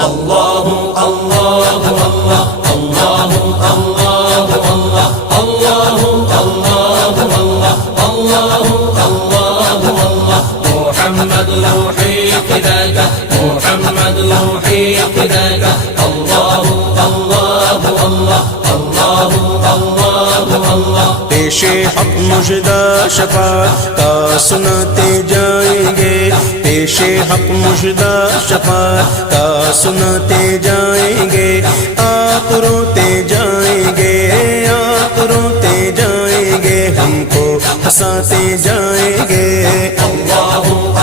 اللہ اللہ اللہ اللہ اللہ اللہ اللہ اللہ اللہ محمد روحی فداک محمد روحی فداک اللہ اللہ اللہ اللہ اللہ اللہ پیش حق مژدہ شفاعت کا سناتے جائیں گے پیش حق مژدہ شفاعت کا سناتے جائیں گے آپ روتے جائیں گے آپ روتے جائیں گے ہم کو ہنساتے جائیں گے اللہ